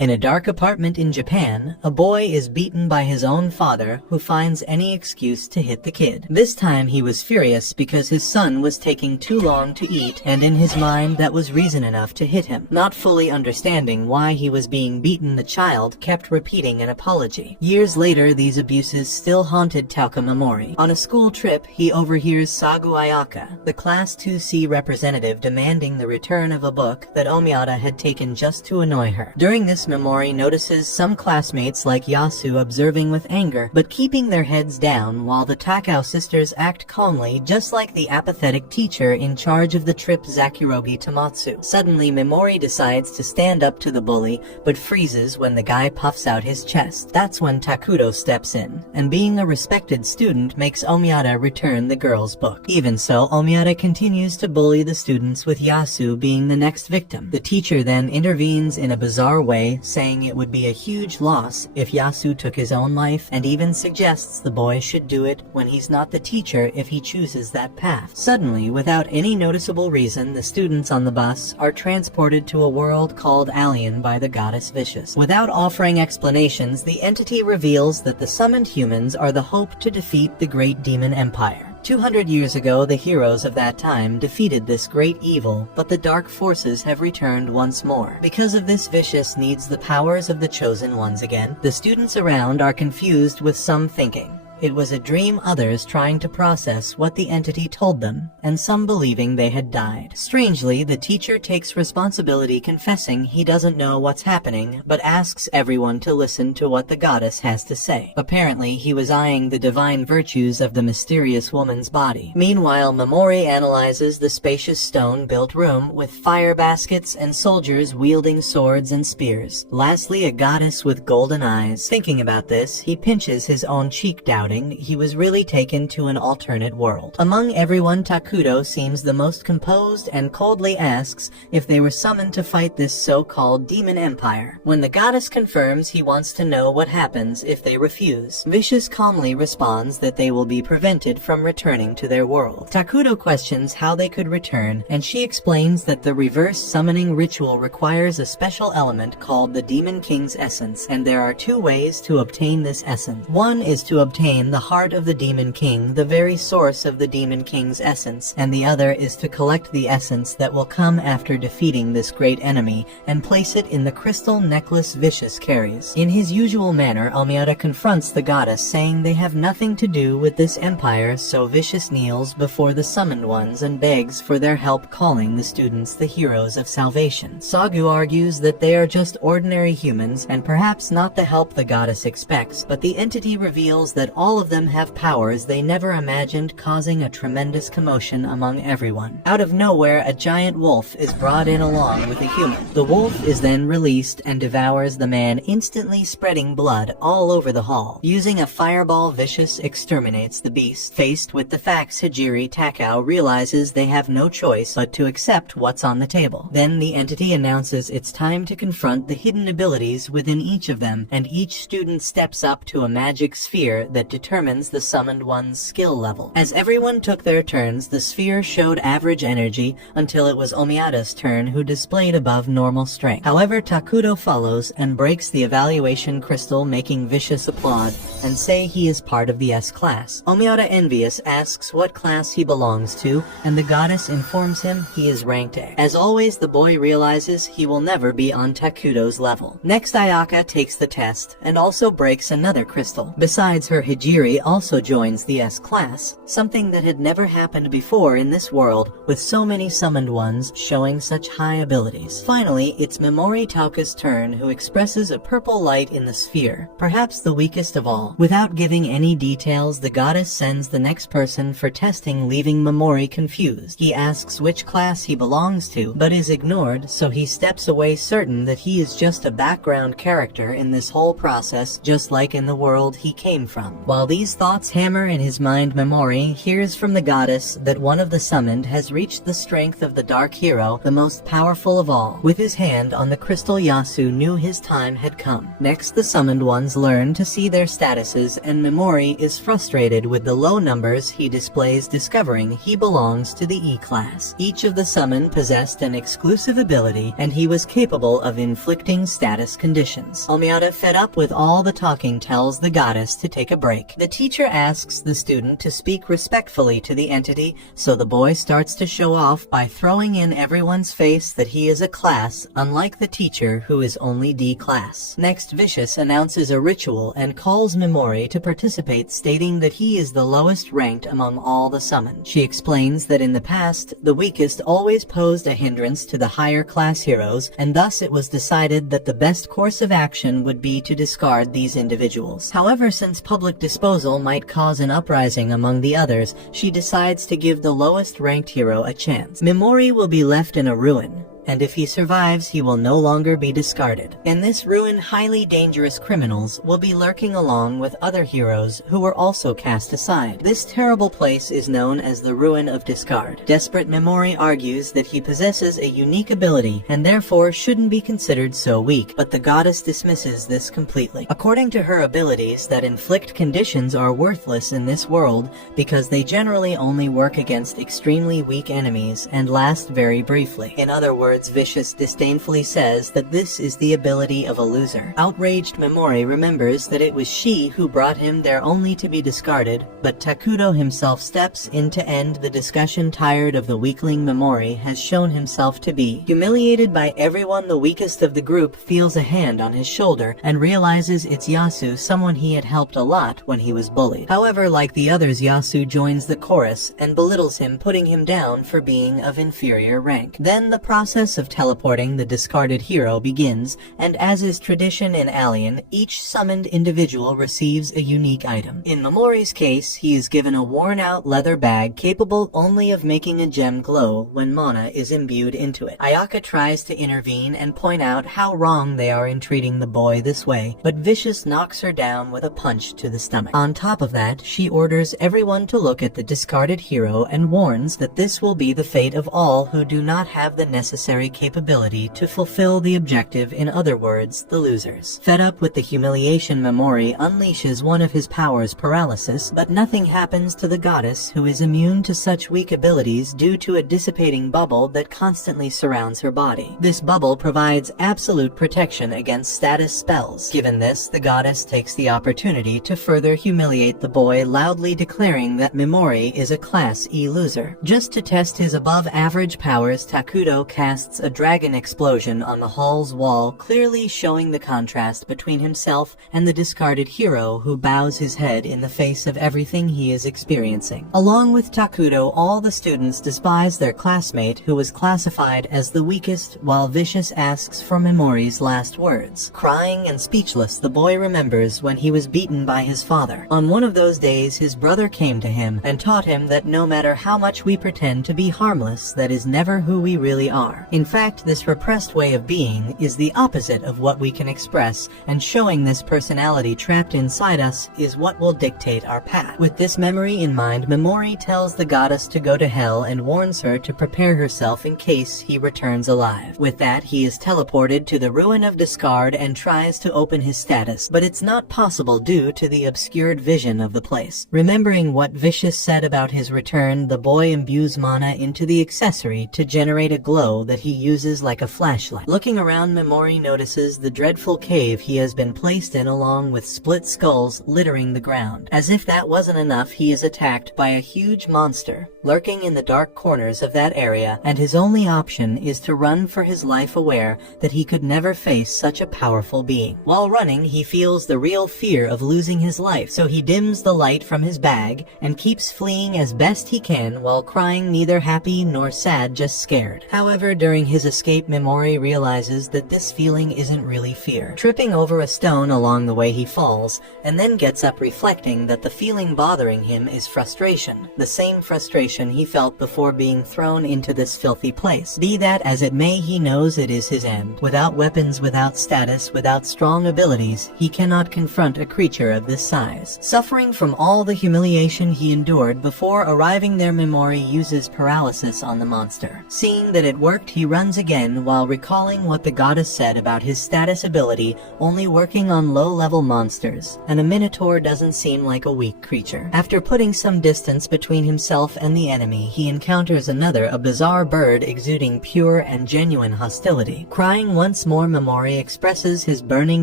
In a dark apartment in Japan, a boy is beaten by his own father, who finds any excuse to hit the kid. This time he was furious because his son was taking too long to eat, and in his mind that was reason enough to hit him. Not fully understanding why he was being beaten, the child kept repeating an apology. Years later, these abuses still haunted Takao Mimori. On a school trip, he overhears Sogou Ayaka, the Class 2C representative, demanding the return of a book that Omayada had taken just to annoy her. During this, Mimori notices some classmates like Yasu observing with anger, but keeping their heads down, while the Takao sisters act calmly, just like the apathetic teacher in charge of the trip, Zakurogi Tomatsu. Suddenly, Mimori decides to stand up to the bully, but freezes when the guy puffs out his chest. That's when Takao steps in, and being a respected student, makes Omayada return the girl's book. Even so, Omayada continues to bully the students, with Yasu being the next victim. The teacher then intervenes in a bizarre way, saying it would be a huge loss if Yasu took his own life, and even suggests the boy should do it when he's not the teacher if he chooses that path. Suddenly, without any noticeable reason, the students on the bus are transported to a world called Alien by the goddess Vicious. Without offering explanations, the entity reveals that the summoned humans are the hope to defeat the great demon empire. 200 years ago, the heroes of that time defeated this great evil, but the dark forces have returned once more. Because of this, Vicious needs the powers of the chosen ones again. The students around are confused, with some thinking it was a dream, others trying to process what the entity told them, and some believing they had died. Strangely, the teacher takes responsibility, confessing he doesn't know what's happening, but asks everyone to listen to what the goddess has to say. Apparently, he was eyeing the divine virtues of the mysterious woman's body. Meanwhile, Mimori analyzes the spacious stone-built room, with fire baskets and soldiers wielding swords and spears. Lastly, a goddess with golden eyes. Thinking about this, he pinches his own cheek, doubting he was really taken to an alternate world. Among everyone, Takao seems the most composed and coldly asks if they were summoned to fight this so-called demon empire. When the goddess confirms he wants to know what happens if they refuse, Vicious calmly responds that they will be prevented from returning to their world. Takao questions how they could return, and she explains that the reverse summoning ritual requires a special element called the Demon King's essence, and there are two ways to obtain this essence. One is to obtain the heart of the Demon King, the very source of the Demon King's essence, and the other is to collect the essence that will come after defeating this great enemy, and place it in the crystal necklace Vicious carries. In his usual manner, Omayada confronts the goddess, saying they have nothing to do with this empire, so Vicious kneels before the summoned ones and begs for their help, calling the students the heroes of salvation. Sogou argues that they are just ordinary humans, and perhaps not the help the goddess expects, but the entity reveals that all of them have powers they never imagined, causing a tremendous commotion among everyone. Out of nowhere, a giant wolf is brought in along with a human. The wolf is then released and devours the man, instantly spreading blood all over the hall. Using a fireball, Vicious exterminates the beast. Faced with the facts, Takao realizes they have no choice but to accept what's on the table. Then the entity announces it's time to confront the hidden abilities within each of them, and each student steps up to a magic sphere that determines the summoned one's skill level. As everyone took their turns, the sphere showed average energy until it was Omayada's turn, who displayed above normal strength. However, Takao follows and breaks the evaluation crystal, making Vicious applaud and say he is part of the S class. Omayada, envious, asks what class he belongs to, and the goddess informs him he is ranked A. As always, the boy realizes he will never be on Takao's level. Next, Ayaka takes the test and also breaks another crystal. Besides her, Hijiri also joins the S class, something that had never happened before in this world, with so many summoned ones showing such high abilities. Finally, it's Mimori Tauka's turn, who expresses a purple light in the sphere, perhaps the weakest of all. Without giving any details, the goddess sends the next person for testing, leaving Mimori confused. He asks which class he belongs to, but is ignored, so he steps away, certain that he is just a background character in this whole process, just like in the world he came from. While these thoughts hammer in his mind, Mimori hears from the goddess that one of the summoned has reached the strength of the dark hero, the most powerful of all. With his hand on the crystal, Yasu knew his time had come. Next, the summoned ones learn to see their statuses, and Mimori is frustrated with the low numbers he displays, discovering he belongs to the E class. Each of the summoned possessed an exclusive ability, and he was capable of inflicting status conditions. Omayada, fed up with all the talking, tells the goddess to take a break. The teacher asks the student to speak respectfully to the entity, so the boy starts to show off by throwing in everyone's face that he is a class, unlike the teacher who is only D class. Next, Vicious announces a ritual and calls Mimori to participate, stating that he is the lowest ranked among all the summoned. She explains that in the past, the weakest always posed a hindrance to the higher class heroes, and thus it was decided that the best course of action would be to discard these individuals. However, since public disposal might cause an uprising among the others, she decides to give the lowest ranked hero a chance. Mimori will be left in a ruin, and if he survives, he will no longer be discarded. In this ruin, highly dangerous criminals will be lurking along with other heroes who were also cast aside. This terrible place is known as the Ruin of Discard. Desperate, Mimori argues that he possesses a unique ability and therefore shouldn't be considered so weak, but the goddess dismisses this completely. According to her, abilities that inflict conditions are worthless in this world because they generally only work against extremely weak enemies and last very briefly. In other words, Vicious disdainfully says that this is the ability of a loser. Outraged, Mimori remembers that it was she who brought him there only to be discarded, but Takao himself steps in to end the discussion. Tired of the weakling Mimori has shown himself to be. Humiliated by everyone, the weakest of the group feels a hand on his shoulder and realizes it's Yasu, someone he had helped a lot when he was bullied. However, like the others, Yasu joins the chorus and belittles him, putting him down for being of inferior rank. Then the process of teleporting the discarded hero begins, and as is tradition in Alien, each summoned individual receives a unique item. In Mimori's case, he is given a worn-out leather bag capable only of making a gem glow when mana is imbued into it. Ayaka tries to intervene and point out how wrong they are in treating the boy this way, but Vicious knocks her down with a punch to the stomach. On top of that, she orders everyone to look at the discarded hero and warns that this will be the fate of all who do not have the necessary capability to fulfill the objective, in other words, the losers. Fed up with the humiliation, Mimori unleashes one of his powers, paralysis, but nothing happens to the goddess, who is immune to such weak abilities due to a dissipating bubble that constantly surrounds her body. This bubble provides absolute protection against status spells. Given this, the goddess takes the opportunity to further humiliate the boy, loudly declaring that Mimori is a Class E loser. Just to test his above-average powers, Takao casts a dragon explosion on the hall's wall, clearly showing the contrast between himself and the discarded hero, who bows his head in the face of everything he is experiencing. Along with Takao, all the students despise their classmate, who was classified as the weakest, while Vicious asks for Mimori's last words. Crying and speechless, the boy remembers when he was beaten by his father. On one of those days, his brother came to him and taught him that no matter how much we pretend to be harmless, that is never who we really are. In fact, this repressed way of being is the opposite of what we can express, and showing this personality trapped inside us is what will dictate our path. With this memory in mind, Mimori tells the goddess to go to hell and warns her to prepare herself in case he returns alive. With that, he is teleported to the Ruin of Discard and tries to open his status, but it's not possible due to the obscured vision of the place. Remembering what Vicious said about his return, the boy imbues mana into the accessory to generate a glow that he uses like a flashlight. Looking around, Mimori notices the dreadful cave he has been placed in, along with split skulls littering the ground. As if that wasn't enough, he is attacked by a huge monster lurking in the dark corners of that area, and his only option is to run for his life, aware that he could never face such a powerful being. While running, he feels the real fear of losing his life, so he dims the light from his bag and keeps fleeing as best he can while crying, neither happy nor sad, just scared. However, during during his escape, Mimori realizes that this feeling isn't really fear. Tripping over a stone along the way, he falls, and then gets up reflecting that the feeling bothering him is frustration, the same frustration he felt before being thrown into this filthy place. Be that as it may, he knows it is his end. Without weapons, without status, without strong abilities, he cannot confront a creature of this size. Suffering from all the humiliation he endured before arriving there, Mimori uses paralysis on the monster. Seeing that it worked, he runs again while recalling what the goddess said about his status ability only working on low-level monsters, and a minotaur doesn't seem like a weak creature. After putting some distance between himself and the enemy, he encounters another, a bizarre bird exuding pure and genuine hostility. Crying once more, Mimori expresses his burning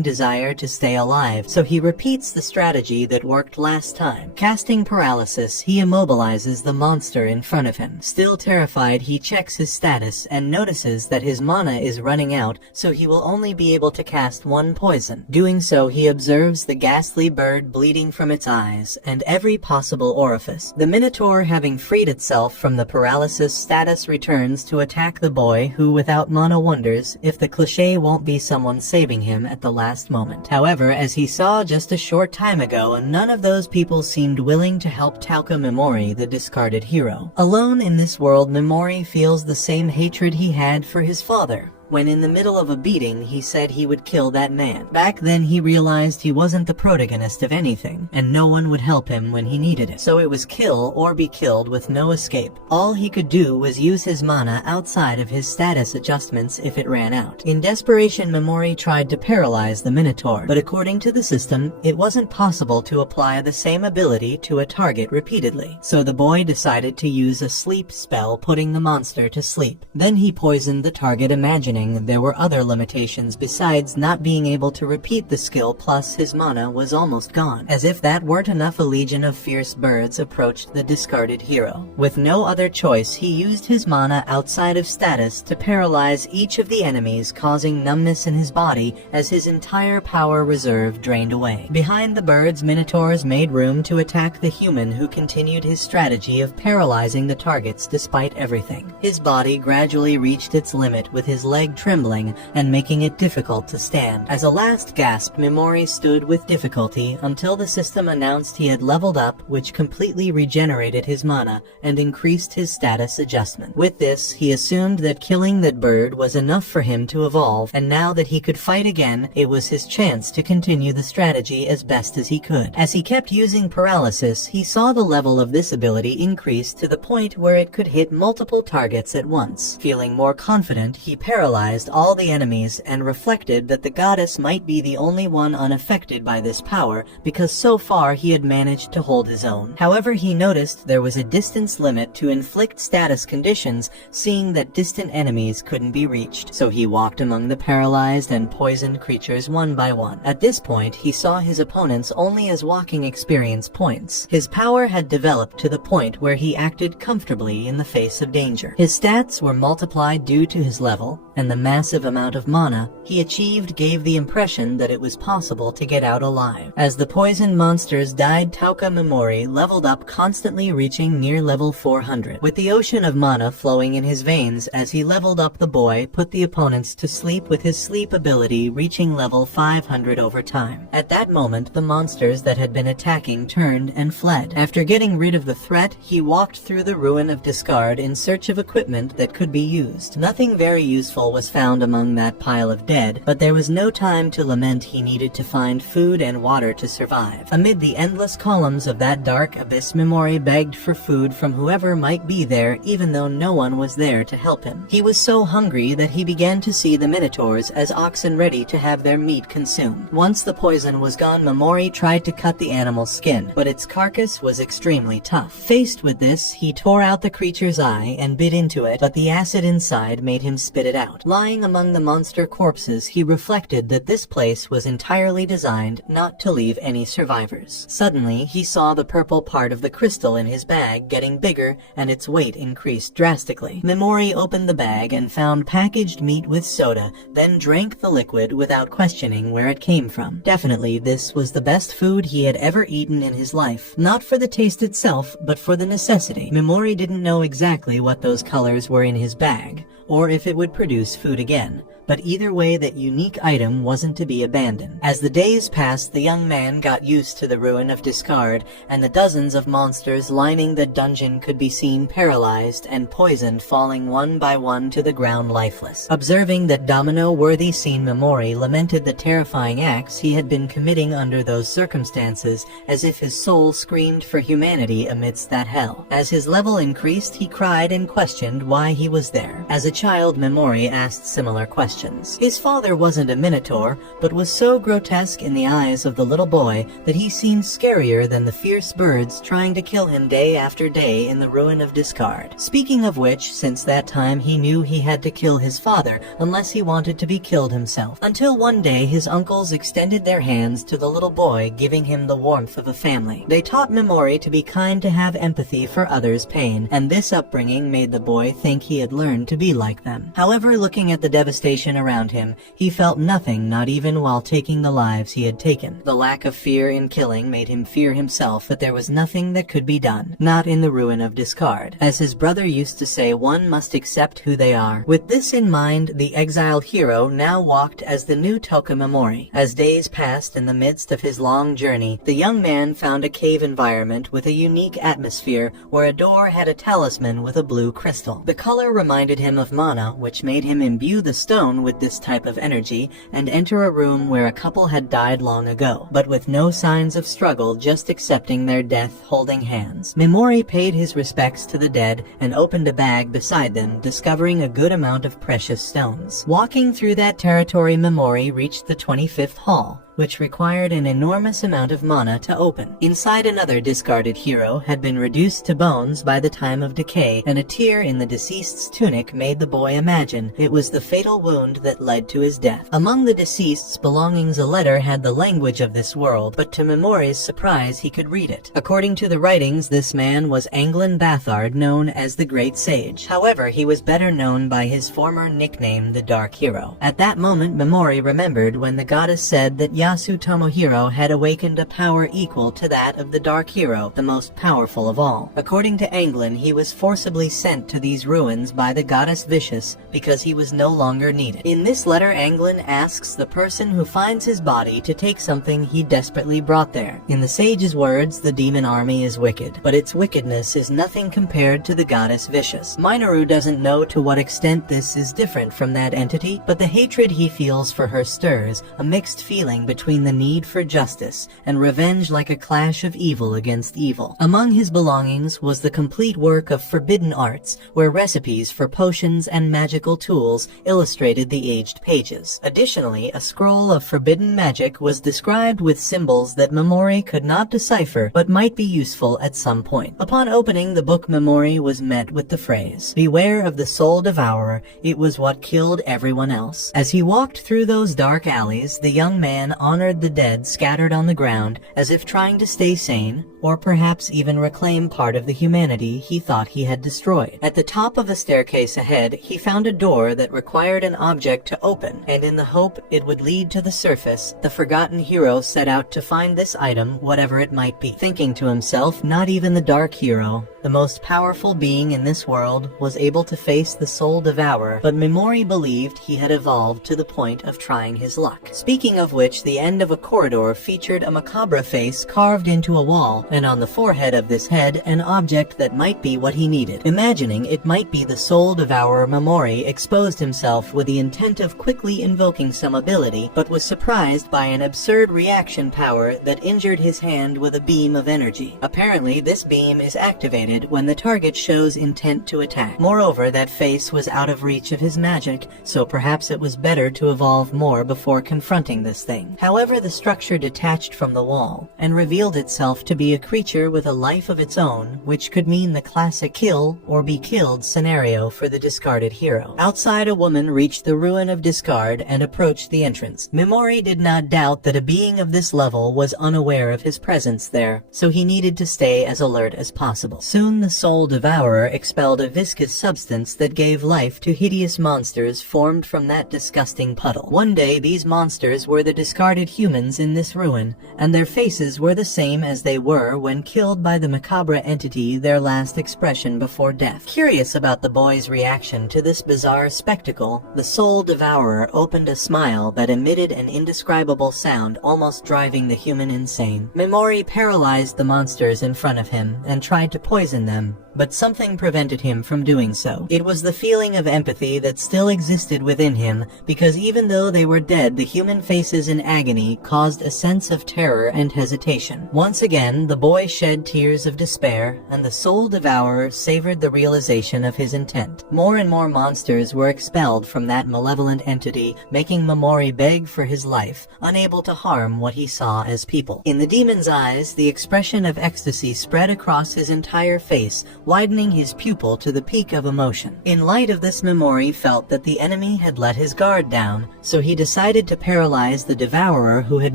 desire to stay alive, so he repeats the strategy that worked last time. Casting paralysis, he immobilizes the monster in front of him. Still terrified, he checks his status and notices that his mana is running out, so he will only be able to cast one poison. Doing so, he observes the ghastly bird bleeding from its eyes and every possible orifice. The minotaur, having freed itself from the paralysis status, returns to attack the boy, who without mana wonders if the cliché won't be someone saving him at the last moment. However, as he saw just a short time ago, none of those people seemed willing to help Takao Mimori, the discarded hero. Alone in this world, Mimori feels the same hatred he had for his father. When in the middle of a beating, he said he would kill that man. Back then, he realized he wasn't the protagonist of anything, and no one would help him when he needed it. So it was kill or be killed with no escape. All he could do was use his mana outside of his status adjustments if it ran out. In desperation, Mimori tried to paralyze the minotaur, but according to the system, it wasn't possible to apply the same ability to a target repeatedly. So the boy decided to use a sleep spell, putting the monster to sleep. Then he poisoned the target, imagining there were other limitations besides not being able to repeat the skill, plus his mana was almost gone. As if that weren't enough, a legion of fierce birds approached the discarded hero. With no other choice, he used his mana outside of status to paralyze each of the enemies, causing numbness in his body as his entire power reserve drained away. Behind the birds, minotaurs made room to attack the human, who continued his strategy of paralyzing the targets despite everything. His body gradually reached its limit, with his leg trembling and making it difficult to stand. As a last gasp, Mimori stood with difficulty until the system announced he had leveled up, which completely regenerated his mana and increased his status adjustment. With this, he assumed that killing that bird was enough for him to evolve, and now that he could fight again, it was his chance to continue the strategy as best as he could. As he kept using paralysis, he saw the level of this ability increase to the point where it could hit multiple targets at once. Feeling more confident, he paralyzed all the enemies and reflected that the goddess might be the only one unaffected by this power, because so far he had managed to hold his own. However, he noticed there was a distance limit to inflict status conditions, seeing that distant enemies couldn't be reached. So he walked among the paralyzed and poisoned creatures one by one. At this point, he saw his opponents only as walking experience points. His power had developed to the point where he acted comfortably in the face of danger. His stats were multiplied due to his level, and the massive amount of mana he achieved gave the impression that it was possible to get out alive. As the poisoned monsters died, Takao Mimori leveled up, constantly reaching near level 400. With the ocean of mana flowing in his veins as he leveled up, the boy put the opponents to sleep with his sleep ability, reaching level 500 over time. At that moment, the monsters that had been attacking turned and fled. After getting rid of the threat, he walked through the ruin of discard in search of equipment that could be used. Nothing very useful was found among that pile of dead, but there was no time to lament. He needed to find food and water to survive. Amid the endless columns of that dark abyss, Mimori begged for food from whoever might be there, even though no one was there to help him. He was so hungry that he began to see the minotaurs as oxen ready to have their meat consumed. Once the poison was gone, Mimori tried to cut the animal's skin, but its carcass was extremely tough. Faced with this, he tore out the creature's eye and bit into it, but the acid inside made him spit it out. Lying among the monster corpses, he reflected that this place was entirely designed not to leave any survivors. Suddenly, he saw the purple part of the crystal in his bag getting bigger, and its weight increased drastically. Mimori opened the bag and found packaged meat with soda, then drank the liquid without questioning where it came from. Definitely, this was the best food he had ever eaten in his life. Not for the taste itself, but for the necessity. Mimori didn't know exactly what those colors were in his bag. or if it would produce food again. But either way, that unique item wasn't to be abandoned. As the days passed, the young man got used to the ruin of discard, and the dozens of monsters lining the dungeon could be seen paralyzed and poisoned, falling one by one to the ground lifeless. Observing that domino-worthy scene, Mimori lamented the terrifying acts he had been committing under those circumstances, as if his soul screamed for humanity amidst that hell. As his level increased, he cried and questioned why he was there. As a child, Mimori asked similar questions. His father wasn't a minotaur, but was so grotesque in the eyes of the little boy that he seemed scarier than the fierce birds trying to kill him day after day in the ruin of discard. Speaking of which, since that time he knew he had to kill his father unless he wanted to be killed himself. Until one day his uncles extended their hands to the little boy, giving him the warmth of a family. They taught Mimori to be kind, to have empathy for others' pain, and this upbringing made the boy think he had learned to be like them. However, looking at the devastation around him, he felt nothing, not even while taking the lives he had taken. The lack of fear in killing made him fear himself, that there was nothing that could be done. Not in the ruin of discard. As his brother used to say, one must accept who they are. With this in mind, the exiled hero now walked as the new Toka Mimori. As days passed, in the midst of his long journey, the young man found a cave environment with a unique atmosphere where a door had a talisman with a blue crystal. The color reminded him of mana, which made him imbue the stone with this type of energy and enter a room where a couple had died long ago, but with no signs of struggle, just accepting their death, holding hands. Mimori paid his respects to the dead and opened a bag beside them, discovering a good amount of precious stones. Walking through that territory, Mimori reached the 25th hall, which required an enormous amount of mana to open. Inside, another discarded hero had been reduced to bones by the time of decay, and a tear in the deceased's tunic made the boy imagine it was the fatal wound that led to his death. Among the deceased's belongings, a letter had the language of this world, but to Mimori's surprise, he could read it. According to the writings, this man was Anglin Bathard, known as the Great Sage. However, he was better known by his former nickname, the Dark Hero. At that moment, Mimori remembered when the goddess said that Yasu Tomohiro had awakened a power equal to that of the Dark Hero, the most powerful of all. According to Anglin, he was forcibly sent to these ruins by the goddess Vicious because he was no longer needed. In this letter, Anglin asks the person who finds his body to take something he desperately brought there. In the sage's words, the demon army is wicked, but its wickedness is nothing compared to the goddess Vicious. Minoru doesn't know to what extent this is different from that entity, but the hatred he feels for her stirs a mixed feeling between the need for justice and revenge, like a clash of evil against evil. Among his belongings was the complete work of forbidden arts, where recipes for potions and magical tools illustrated the aged pages. Additionally, a scroll of forbidden magic was described with symbols that Mimori could not decipher but might be useful at some point. Upon opening the book, Mimori was met with the phrase, "Beware of the soul devourer, it was what killed everyone else." As he walked through those dark alleys, the young man honored the dead scattered on the ground, as if trying to stay sane, or perhaps even reclaim part of the humanity he thought he had destroyed. At the top of a staircase ahead, he found a door that required an object to open, and in the hope it would lead to the surface, the forgotten hero set out to find this item, whatever it might be. Thinking to himself, not even the Dark Hero, the most powerful being in this world, was able to face the soul devourer, but Mimori believed he had evolved to the point of trying his luck. Speaking of which, the end of a corridor featured a macabre face carved into a wall, and on the forehead of this head, an object that might be what he needed. Imagining it might be the soul devourer, Mimori exposed himself with the intent of quickly invoking some ability, but was surprised by an absurd reaction power that injured his hand with a beam of energy. Apparently, this beam is activated when the target shows intent to attack. Moreover, that face was out of reach of his magic, so perhaps it was better to evolve more before confronting this thing. However, the structure detached from the wall and revealed itself to be a creature with a life of its own, which could mean the classic kill or be killed scenario for the discarded hero. Outside, a woman reached the ruin of discard and approached the entrance. Mimori did not doubt that a being of this level was unaware of his presence there, so he needed to stay as alert as possible. Soon the soul devourer expelled a viscous substance that gave life to hideous monsters formed from that disgusting puddle. One day these monsters were the discarded humans in this ruin, and their faces were the same as they were when killed by the macabre entity, their last expression before death. Curious about the boy's reaction to this bizarre spectacle, the soul devourer opened a smile that emitted an indescribable sound, almost driving the human insane. Mimori paralyzed the monsters in front of him and tried to poison them, but something prevented him from doing so. It was the feeling of empathy that still existed within him, because even though they were dead, the human faces in agony caused a sense of terror and hesitation. Once again, the boy shed tears of despair, and the soul devourer savored the realization of his intent. More and more monsters were expelled from that malevolent entity, making Mimori beg for his life, unable to harm what he saw as people. In the demon's eyes, the expression of ecstasy spread across his entire face, widening his pupil to the peak of emotion. In light of this, Mimori felt that the enemy had let his guard down, so he decided to paralyze the devourer who had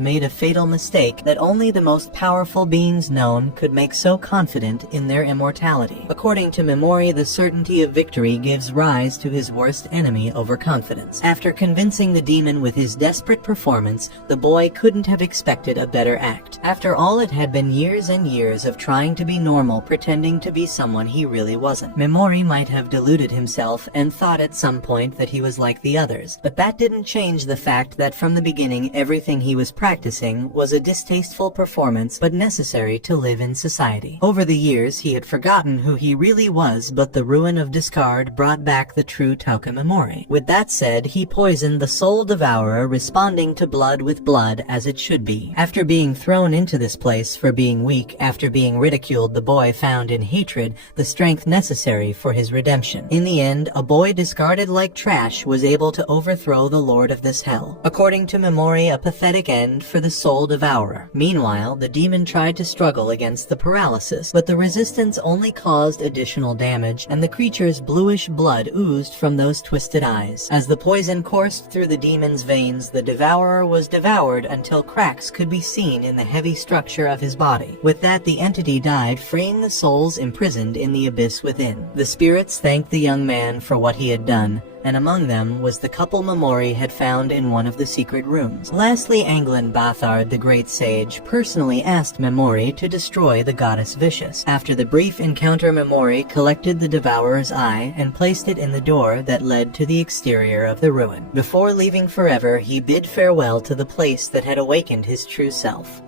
made a fatal mistake that only the most powerful beings known could make so confident in their immortality. According to Mimori, the certainty of victory gives rise to his worst enemy, overconfidence. After convincing the demon with his desperate performance, the boy couldn't have expected a better act. After all, it had been years and years of trying to be normal, pretending to be someone he really wasn't. Mimori might have deluded himself and thought at some point that he was like the others, but that didn't change the fact that from the beginning everything he was practicing was a distasteful performance but necessary to live in society. Over the years he had forgotten who he really was, but the ruin of discard brought back the true Takao Mimori. With that said, he poisoned the soul devourer, responding to blood with blood as it should be. After being thrown into this place for being weak, after being ridiculed, the boy found in hatred the strength necessary for his redemption. In the end, a boy discarded like trash was able to overthrow the lord of this hell. According to Mimori, a pathetic end for the soul devourer. Meanwhile, the demon tried to struggle against the paralysis, but the resistance only caused additional damage, and the creature's bluish blood oozed from those twisted eyes. As the poison coursed through the demon's veins, the devourer was devoured until cracks could be seen in the heavy structure of his body. With that, the entity died, freeing the souls imprisoned in the abyss within. The spirits thanked the young man for what he had done, and among them was the couple Mimori had found in one of the secret rooms. Lastly, Anglin Bathard, the great sage, personally asked Mimori to destroy the goddess Vicious. After the brief encounter, Mimori collected the devourer's eye and placed it in the door that led to the exterior of the ruin. Before leaving forever, he bid farewell to the place that had awakened his true self.